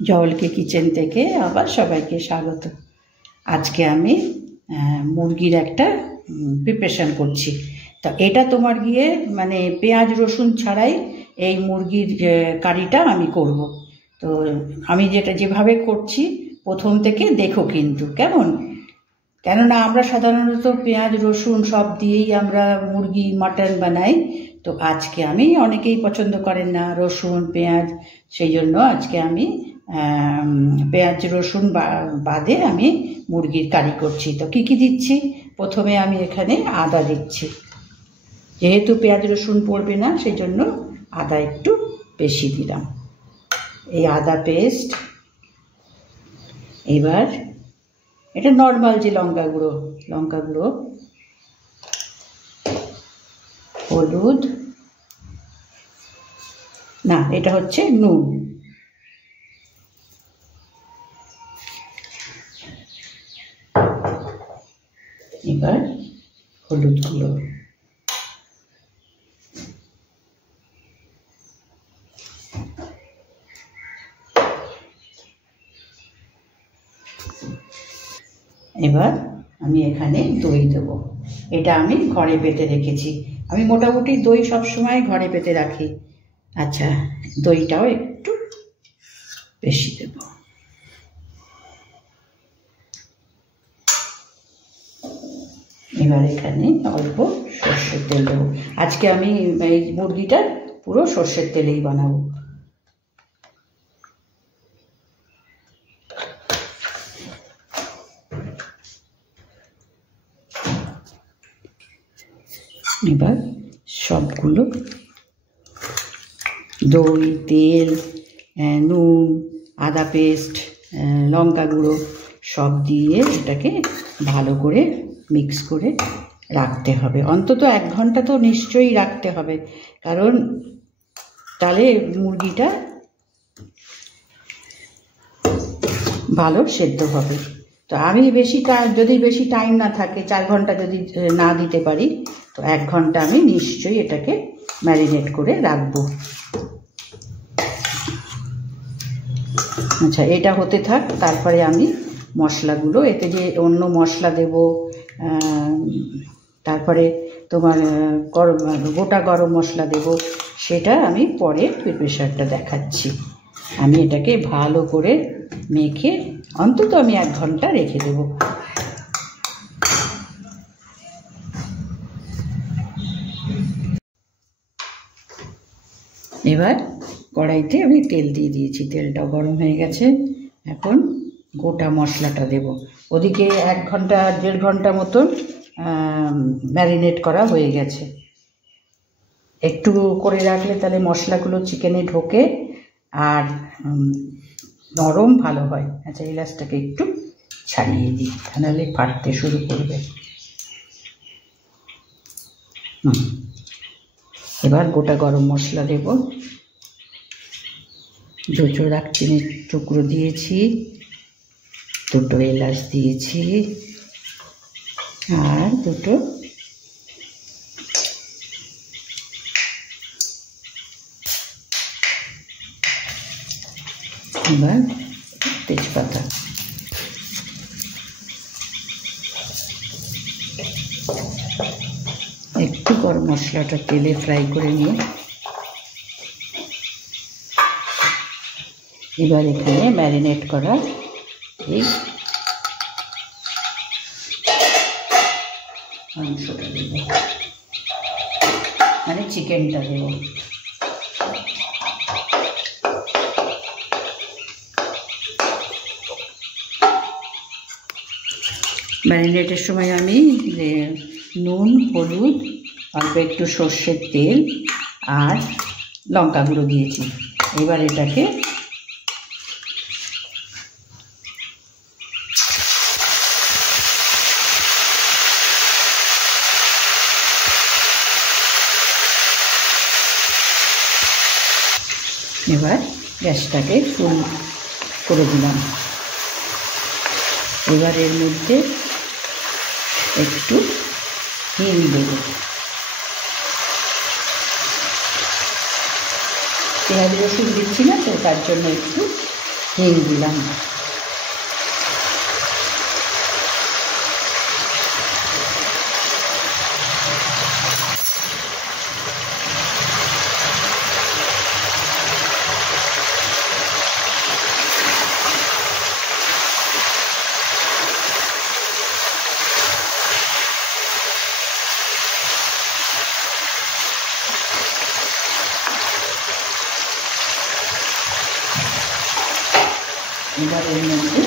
জলকে কিচেন থেকে আবার সবাইকে স্বাগত। আজকে আমি মুরগির একটা প্রিপারেশান করছি। তো এটা তোমার গিয়ে মানে পেঁয়াজ রসুন ছাড়াই এই মুরগির কারিটা আমি করব। তো আমি যেভাবে করছি প্রথম থেকে দেখো কিন্তু কেমন, কেননা আমরা সাধারণত পেঁয়াজ রসুন সব দিয়েই আমরা মুরগি মাটন বানাই। তো আজকে আমি অনেকেই পছন্দ করেন না রসুন পেঁয়াজ, সেই জন্য আজকে আমি পেঁয়াজ রসুন বাদে আমি মুরগির কারি করছি। তো কী কী দিচ্ছি, প্রথমে আমি এখানে আদা দিচ্ছি, যেহেতু পেঁয়াজ রসুন পড়বে না সেই জন্য আদা একটু বেশি দিলাম, এই আদা পেস্ট। এবার এটা নর্মাল যে লঙ্কা গুঁড়ো, হলুদ না, এটা হচ্ছে নুন, এবার হলুদ গুঁড়ো, এবার আমি এখানে দই দেবো। এটা আমি ঘরে পেতে রেখেছি, আমি মোটামুটি দই সবসময় ঘরে পেতে রাখি। আচ্ছা, দইটাও একটু বেশি দেব। এবার এখানে অল্প সর্ষের তেল দেবো। আজকে আমি এই মুরগিটা পুরো সর্ষের তেলেই বানাবো। এবার সবগুলো দই, তেল, নুন, আদা পেস্ট, লঙ্কা গুঁড়ো সব দিয়ে এটাকে ভালো করে মিক্স করে রাখতে হবে। অন্তত 1 ঘন্টা তো নিশ্চয়ই রাখতে হবে, কারণ তাহলে মুরগিটা ভালো সেদ্ধ হবে। তো আমি যদি বেশি টাইম না থাকে, 4 ঘন্টা যদি না দিতে পারি, তো 1 ঘন্টা আমি নিশ্চয়ই এটাকে ম্যারিনেট করে রাখবো। আচ্ছা, এটা হতে থাক, তারপরে আমি মশলাগুলো, এতে যে অন্য মশলা দেব, তারপরে তোমার গোটা গরম মশলা দেব, সেটা আমি পরে প্রিপারেশনটা দেখাচ্ছি। আমি এটাকে ভালো করে মেখে অন্তত আমি 1 ঘন্টা রেখে দেব। এবার কড়াইতে আমি তেল দিয়ে দিয়েছি, তেলটাও গরম হয়ে গেছে। এখন গোটা মশলাটা দেব। ওদিকে 1 ঘন্টা 1.5 ঘন্টা মতন ম্যারিনেট করা হয়ে গেছে। একটু করে রাখলে তাহলে মশলাগুলো চিকেনে ঢোকে আর নরম ভালো হয়। আচ্ছা, এলাচটাকে একটু ছাড়িয়ে দিই, নাহলে ফাটতে শুরু করবে। এবার গোটা গরম মশলা দেব। 2 দারচিনির টুকরো দিয়েছি, 2 এলাচ দিয়েছি, আর 2 এবার তেজপাতা, একটু গরম মশলাটা তেলে ফ্রাই করে নিয়ে এবার এখানে ম্যারিনেট করা এই মাংসটা দেব, মানে চিকেনটা দেব। ম্যারিনেটের সময় আমি নুন, হলুদ, অল্প একটু সর্ষের তেল আর লঙ্কা গুঁড়ো দিয়েছি। এবার এটাকে এবার গ্যাসটাকে ফুল করে দিলাম। এবার এর মধ্যে একটু হিং দেব। পেঁয়াজ রসুন দিচ্ছি না তো, তার জন্য একটু হিং দিলাম। এবার এর মধ্যে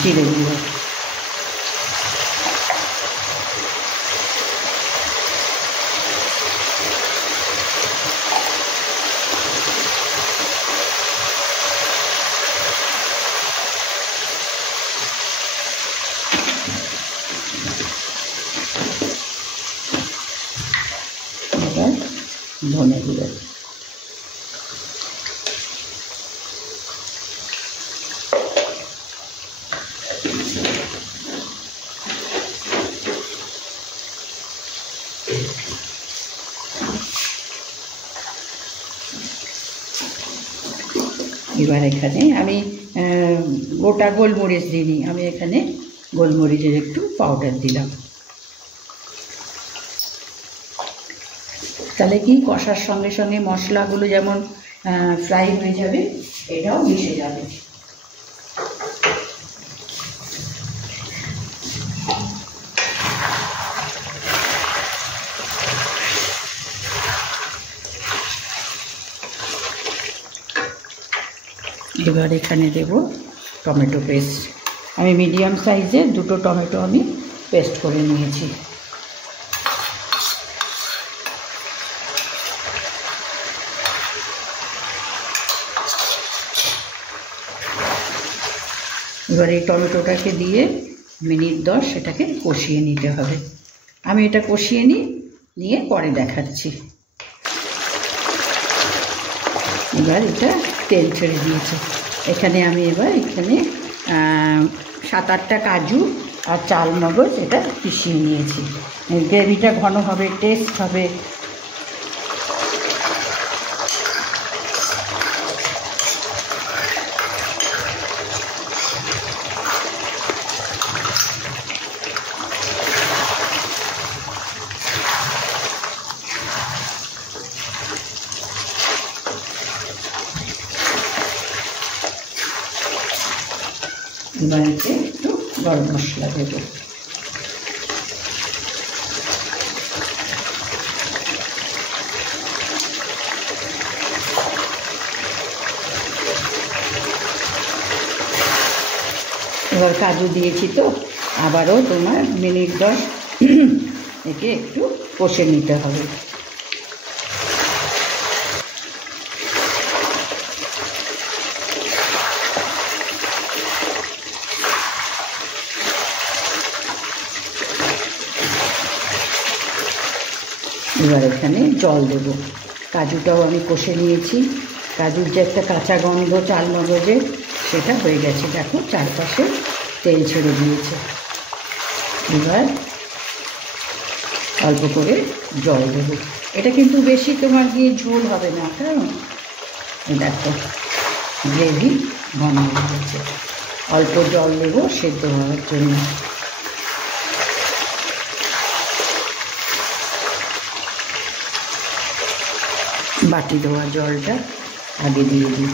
জিরে দিব। এবার ধনে দিব। এবার এখানে আমি গোটা গোলমরিচ দিইনি, আমি এখানে গোলমরিচের একটু পাউডার দিলাম। তাহলে কি কষার সঙ্গে সঙ্গে মশলাগুলো যেমন ফ্রাই হয়ে যাবে, এটাও মিশে যাবে। এবার এখানে দেব টমেটো পেস্ট। আমি মিডিয়াম সাইজের 2টো টমেটো আমি পেস্ট করে নিয়েছি। এবার এই টমেটোটাকে দিয়ে মিনিট 10 এটাকে কষিয়ে নিতে হবে। আমি এটা কষিয়ে নিয়ে পরে দেখাচ্ছি। এবার এটা তেল ছেড়ে দিয়েছে। এখানে আমি এবার 7-8টা কাজু আর চালমগজ এটা পিষিয়ে নিয়েছি। গ্রেভিটা ঘন হবে, টেস্ট হবে। এবার একটু গরম মশলা দেব। এবার কাজু দিয়েছি তো আবারও তোমার মিনিট 10 একে একটু কষে নিতে হবে। এবার এখানে জল দেব। কাজুটাও আমি কষে নিয়েছি। কাজুর যে একটা কাঁচা গন্ধ চালমগজের, সেটা হয়ে গেছে। দেখো চারপাশে তেল ছেড়ে দিয়েছে। এবার অল্প করে জল দেব। এটা কিন্তু বেশি তোমার গিয়ে ঝোল হবে না, কারণ দেখো গ্রেভি ঘন হয়ে গেছে। অল্প জল দেবো সেদ্ধ হওয়ার জন্য। বাটি দেওয়া জলটা আগে দিয়ে দিই।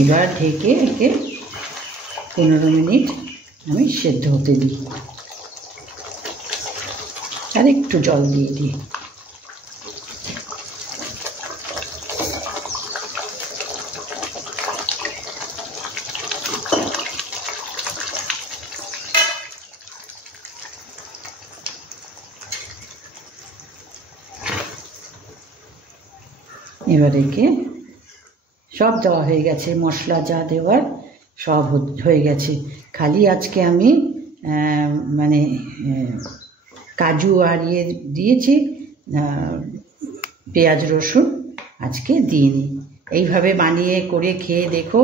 এবার ঢেকে একে 15 মিনিট আমি সেদ্ধ হতে দিই। আর একটু জল দিয়ে দিই। এবার একে সব দেওয়া হয়ে গেছে, মশলা যা দেওয়ার সব হয়ে গেছে। খালি আজকে আমি কাজু আর দিয়েছি, পেঁয়াজ রসুন আজকে দিইনি। এইভাবে বানিয়ে করে খেয়ে দেখো,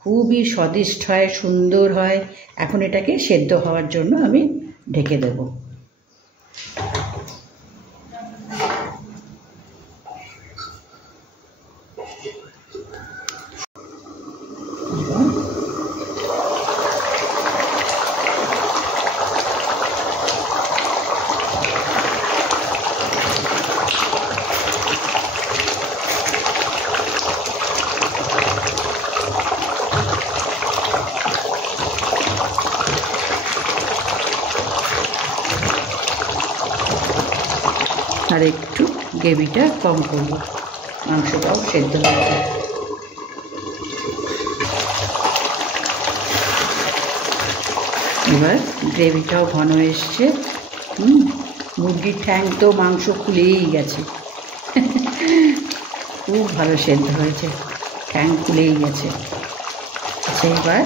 খুবই স্বাদিষ্ট হয়, সুন্দর হয়। এখন এটাকে সেদ্ধ হওয়ার জন্য আমি ঢেকে দেব। আর একটু গ্রেভিটা কম করব, মাংসটাও সেদ্ধ হবে। এবার গ্রেভিটাও ঘন এসছে। মুরগির ঠ্যাং তো মাংস খুলেই গেছে, খুব ভালো সেদ্ধ হয়েছে, ঠ্যাং খুলেই গেছে। আচ্ছা, এবার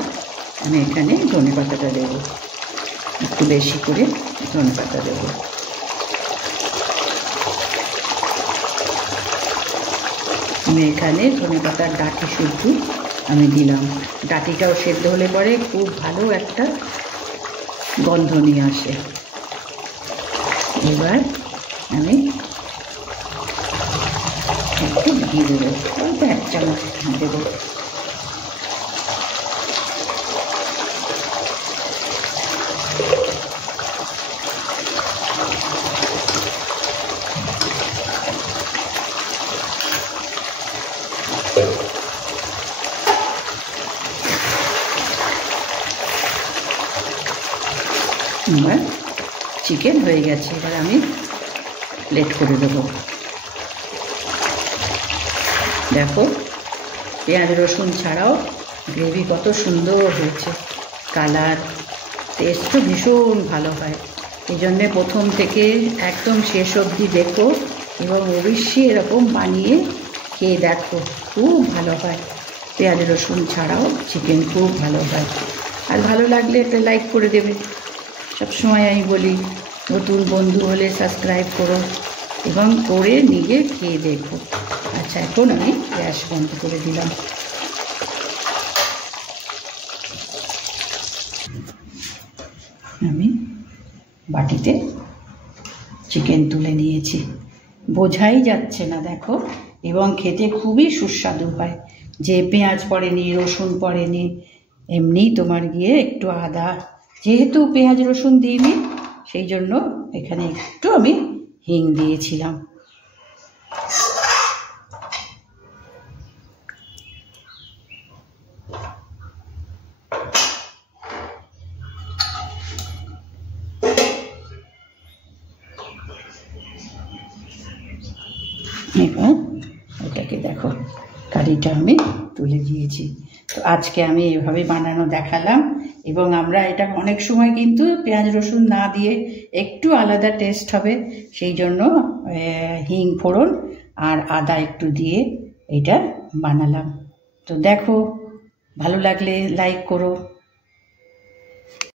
আমি এখানে ধনেপাতাটা দেবো, একটু বেশি করে ধনেপাতা দেবো। আমি এখানে ধনেপাতার ডাঁটি শুদ্ধ আমি দিলাম। ডাঁটিটাও সেদ্ধ হলে পরে খুব ভালো একটা গন্ধ নিয়ে আসে। এবার আমি একটু ঘি দেবো, অল্প 1 চামচ ঘি দেবো। এবার চিকেন হয়ে গেছে, এবার আমি প্লেট করে দেবো। দেখো, পেঁয়াজ রসুন ছাড়াও গ্রেভি কত সুন্দর হয়েছে, কালার, টেস্টও ভীষণ ভালো হয়। এই জন্যে প্রথম থেকে একদম শেষ অবধি দেখো এবং অবশ্যই এরকম বানিয়ে খেয়ে দেখো, খুব ভালো হয়। পেঁয়াজ রসুন ছাড়াও চিকেন খুব ভালো হয়। আর ভালো লাগলে একটা লাইক করে দেবে। সবসময় আমি বলি, নতুন বন্ধু হলে সাবস্ক্রাইব করো এবং করে নিজে খেয়ে দেখো। আচ্ছা, এখন আমি গ্যাস বন্ধ করে দিলাম। আমি বাটিতে চিকেন তুলে নিয়েছি, বোঝাই যাচ্ছে না দেখো, এবং খেতে খুবই সুস্বাদু হয়। যে পেঁয়াজ পড়েনি, রসুন পড়েনি, এমনি তোমার গিয়ে একটু আদা, যেহেতু পেঁয়াজ রসুন দিইনি সেই জন্য এখানে একটু আমি হিং দিয়েছিলাম। এবার এটাকে দেখো, কারিটা আমি তুলে দিয়েছি। তো আজকে আমি এভাবে বানানো দেখালাম, এবং আমরা এটা অনেক সময় কিন্তু পেঁয়াজ রসুন না দিয়ে একটু আলাদা টেস্ট হবে, সেই জন্য হিং ফোড়ন আর আদা একটু দিয়ে এটা বানালাম। তো দেখো, ভালো লাগলে লাইক করো।